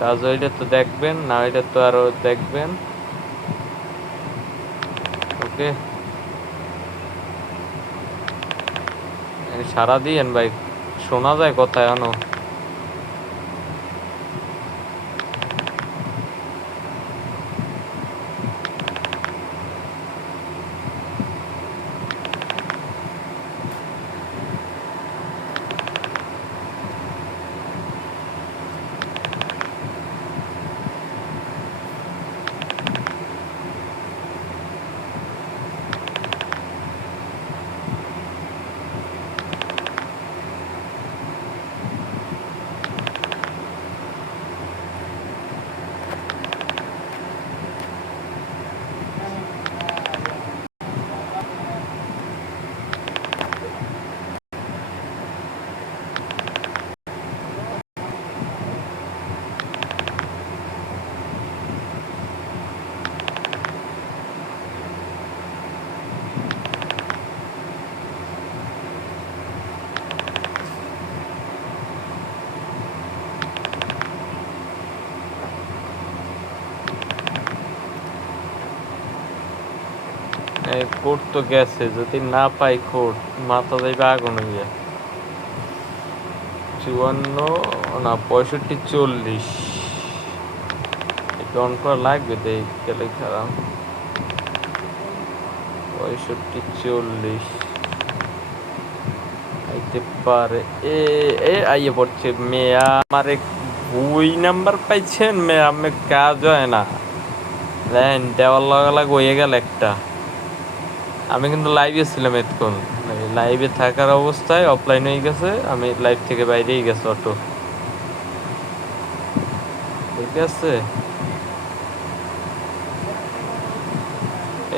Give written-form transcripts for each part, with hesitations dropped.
কাজ হইলে তো দেখবেন, না হইলে তো আরো দেখবেন। ওকে, সারা দিয়েন ভাই, শোনা যায় কথা এখনো। কোড তো গেছে, যদি না পাই কোড মাথা যাইবে আগুন হইয়া। 54 না 65 40 একটু অন করা লাগবে, দেখলে খারাপ। 65 40 আইতে পারে। এ আইয়ে পড়ছে মেয়া, আমার 2 নাম্বার পাইছেন মেয়া, আমি কাজ হয় না দেন দেওয়ার লাগালাগ হয়ে গেল একটা। আমি কিন্তু লাইভে ছিলাম এতক্ষণ, লাইভে থাকার অবস্থায় অফলাইন হয়ে গেছে, আমি লাইভ থেকে বাইরেই গেছে অটো। ঠিক আছে,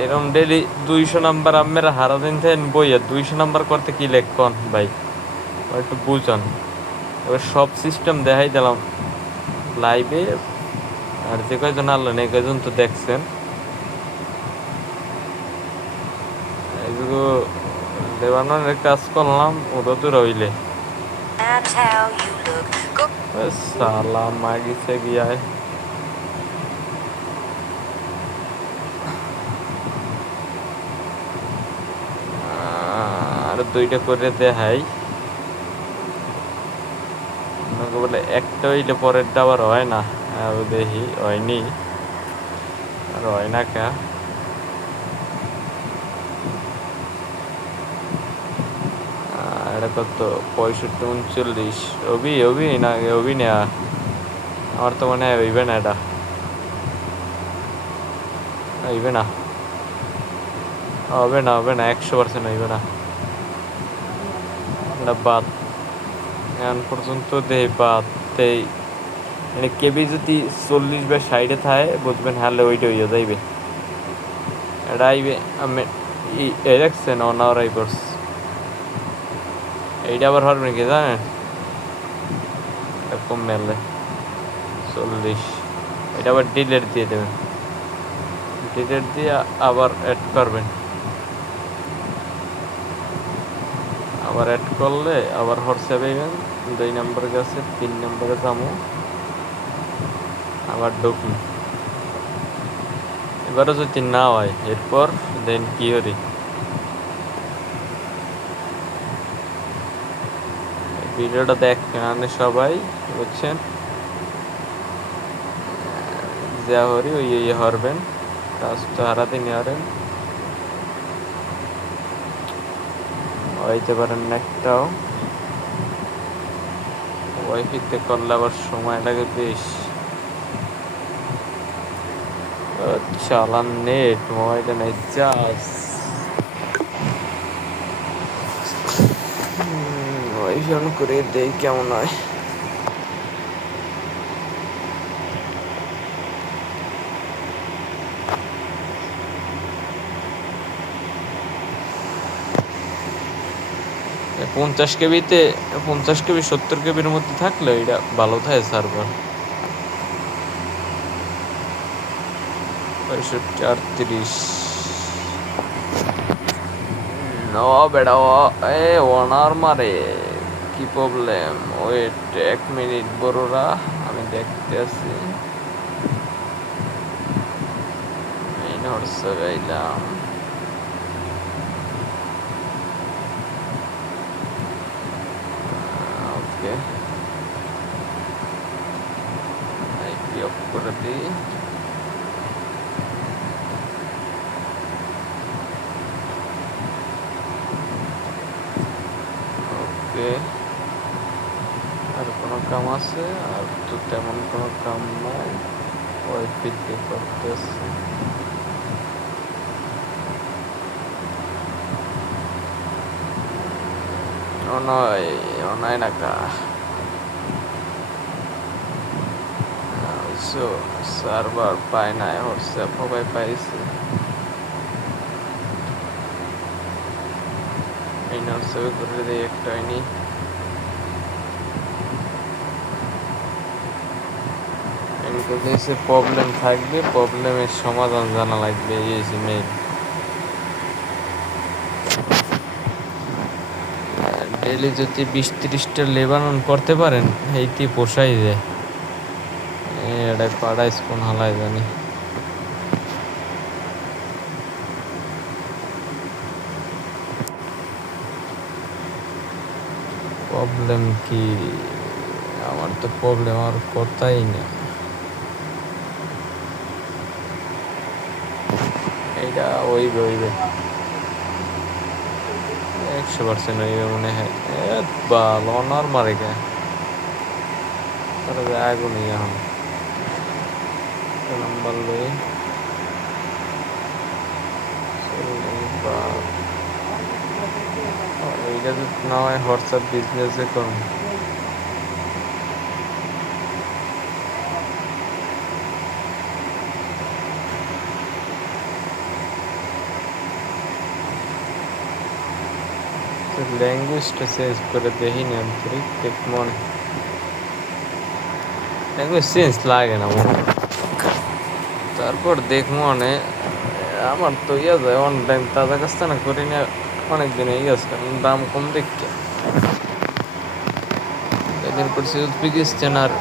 এরকম ডেলি 200 নাম্বার আমের হারা দিন থেকে বইয়া 200 নাম্বার করতে কি লেখন ভাই, একটু বুঝান। এবার সব সিস্টেম দেখাই দিলাম লাইভে, আর যে কয়জন আনলেন এই কয়জন তো দেখছেন। এগুলো লেবাননের কাজ করলাম, ওরা তো রইলে সালাম মাগিছে গিয়ায়। আর 2টা করে দেখাই, বলে একটা হইলে পরেরটা আবার হয় না। দেখি হয়নি, আর হয় না কা। এটা কত 65 39 অভি না অভি নেয়া, আমার তো মনে হয় হইবে না, এটা হইবে না, হবে না, হবে না, 100% হইবে না, এটা বাদ। এখন পর্যন্ত দেই বাদ। মানে কেবি যদি 40 বা 60 থাকে বুঝবেন, হারলে ওইটা হইয়া যাইবে। এটা আইবে আমি দেখছেন অনারাই করছে, এইটা আবার হরবে কি জানেন, এরকম মেলে 40, এটা আবার ডিলেট দিয়ে দেবেন, ডিলেট দিয়ে আবার অ্যাড করবেন, আবার অ্যাড করলে আবার হরসে পাইবেন। 2 নম্বরে গেছে, 3 নম্বরে যাবো, আবার ঢুকুন। এবারও যদি না হয় এরপর দেন কি করি, ভিডিওটা দেখেন সবাই, বুঝছেন, যা হরি ওই হরবেন, কাজ তো হারাতে নিয়ারেন হইতে পারেন না একটাও। ওয়াইফাইতে করলে আবার সময় লাগে বেশ। চালান নেট, মোবাইলে নেই চার্জ, ওয়াইফাই অন করে দেই কেমন হয়। পঞ্চাশ কেবিতে 50 কেবি 70 কেবির মধ্যে থাকলে এটা ভালো থাকে সার্ভার। 65 38 বেড়া ওনার মারে কি প্রবলেম, ওয়েট 1 মিনিট বড়রা, আমি আমি দেখতে আছি মেইন হোয়াটসঅ্যাপ আইলাম ওকে আইপি অফ করে দিই ওকে আর কোনো কাম আছে আর তো তেমন কোনো কাম নাই ওয়াইফাই দিয়ে করতেছি অনয় নাকা সার্ভার পায় নাই হোয়াটসঅ্যাপ সবাই পাইছে এই হোয়াটসঅ্যাপে করে দিই একটা হয়নি প্রবলেম থাকবে প্রবলেমের সমাধান জানা লাগবে এই মেইল ডেইলি যদি 20-30টা লেবানন করতে পারেন এইটি পোষাই যায় এটা পাড়ায় কোন হালায় জানি প্রবলেম কি আমার তো প্রবলেম আর কথাই না এইটা ওইবে 100% হইবে মনে হয় ভালো নর্মাল রেখে তাহলে আগুন এখন নাম্বার লই এইটা যদি না হয় হোয়াটসঅ্যাপ বিজনেসে করুন ল্যাঙ্গুয়েজটা চেঞ্জ করে দেখি না দেখ মনে ল্যাঙ্গুয়েজ চেঞ্জ লাগে না তারপর দেখ মনে আমার তো ইয়ে যায় অনলাইন তাজাকিস্তানে করি না অনেক দিন হয়ে গেছে কারণ দাম কম দেখতে এদিন করছি উজবেকিস্তান আর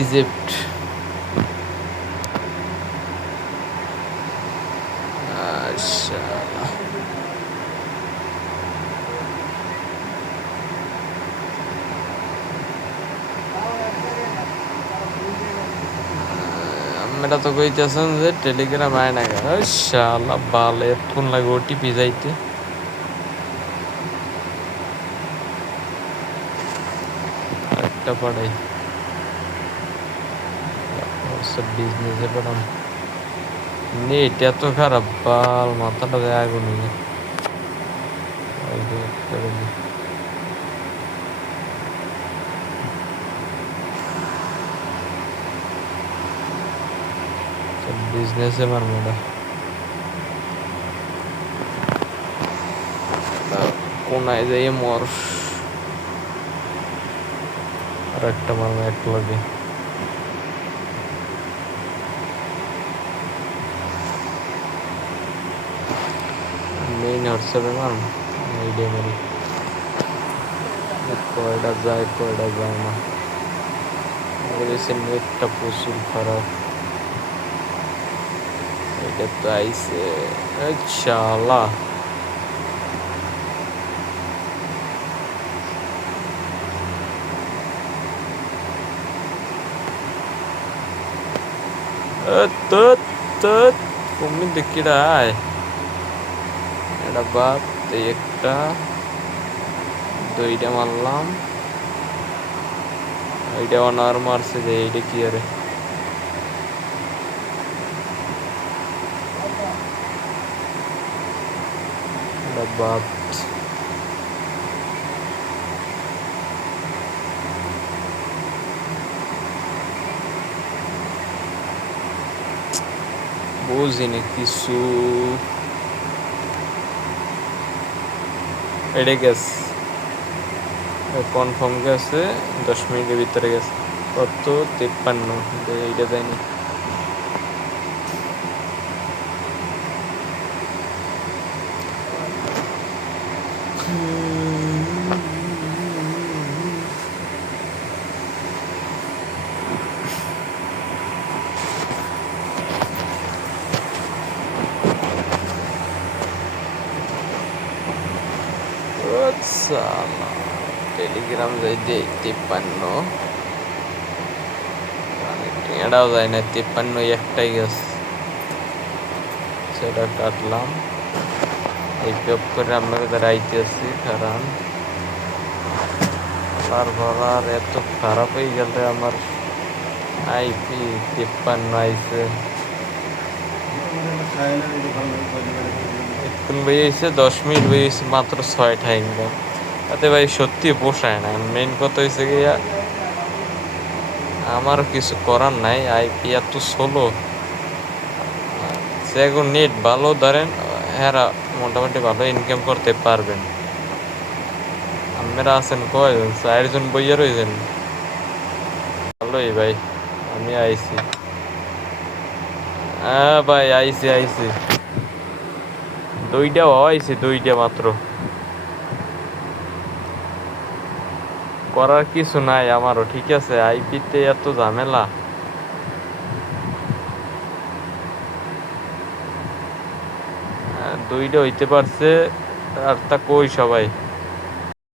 ইজিপ্ট আচ্ছা মেয়েটা তো কইতেছেন যে টেলিগ্রাম আয় না কেন শালা বালে ফোন লাগে ওটিপি যাইতে একটা পড়াই সব বিজনেসে পড়াম নেট এত খারাপ বাল মাথাটা আগুন বিজনেসে মারবো না কোনায় যাই মর আর একটা মারবো এক লগে মেইন হোয়াটসঅ্যাপে মারবো এইটাই মারি কয়টা যায় না নেটটা প্রচুর খারাপ এটা তো আইসে ইনশাআল্লাহ তুমি দেখিটা আয় এটা বাদ একটা দুইটা মারলাম এইটা অনার মারছে যে এইটা কি আরে এটা বাদ বুঝি না কিছু এটা গেছে কনফার্ম গেছে 10 মিনিটের ভিতরে গেছে কত 53 এইটা দেয়নি টেলিগ্রাম যাই যে 53 এটাও যায় না, 53 একটাই গেছে, সেটা কাটলাম। এই পেপ করে আপনাকে রাইতেছি, কারণ আর এত খারাপ হয়ে গেলে আমার আইপি 53 আইছে। এখন বেরিয়েছে 10 মিনিট বেরিয়েছে মাত্র 6টা ইনকাম। তাতে ভাই সত্যি পোষায় না। মেন কথা হয়েছে গিয়া আমারও কিছু করার নাই, আইপি এত স্লো। সেগুলো নেট ভালো ধরেন এরা মোটামুটি ভালো ইনকাম করতে পারবেন। আপনারা আছেন কয়জন? 4জন বইয়া রয়েছেন। ভালোই ভাই, আমি আইছি। হ্যাঁ ভাই আইছি। 2টা হয়েছে, 2টা মাত্র। করার কিছু নাই আমারও, ঠিক আছে। আইপিতে এত ঝামেলা। 2টা হইতে পারছে, আর তা কই সবাই।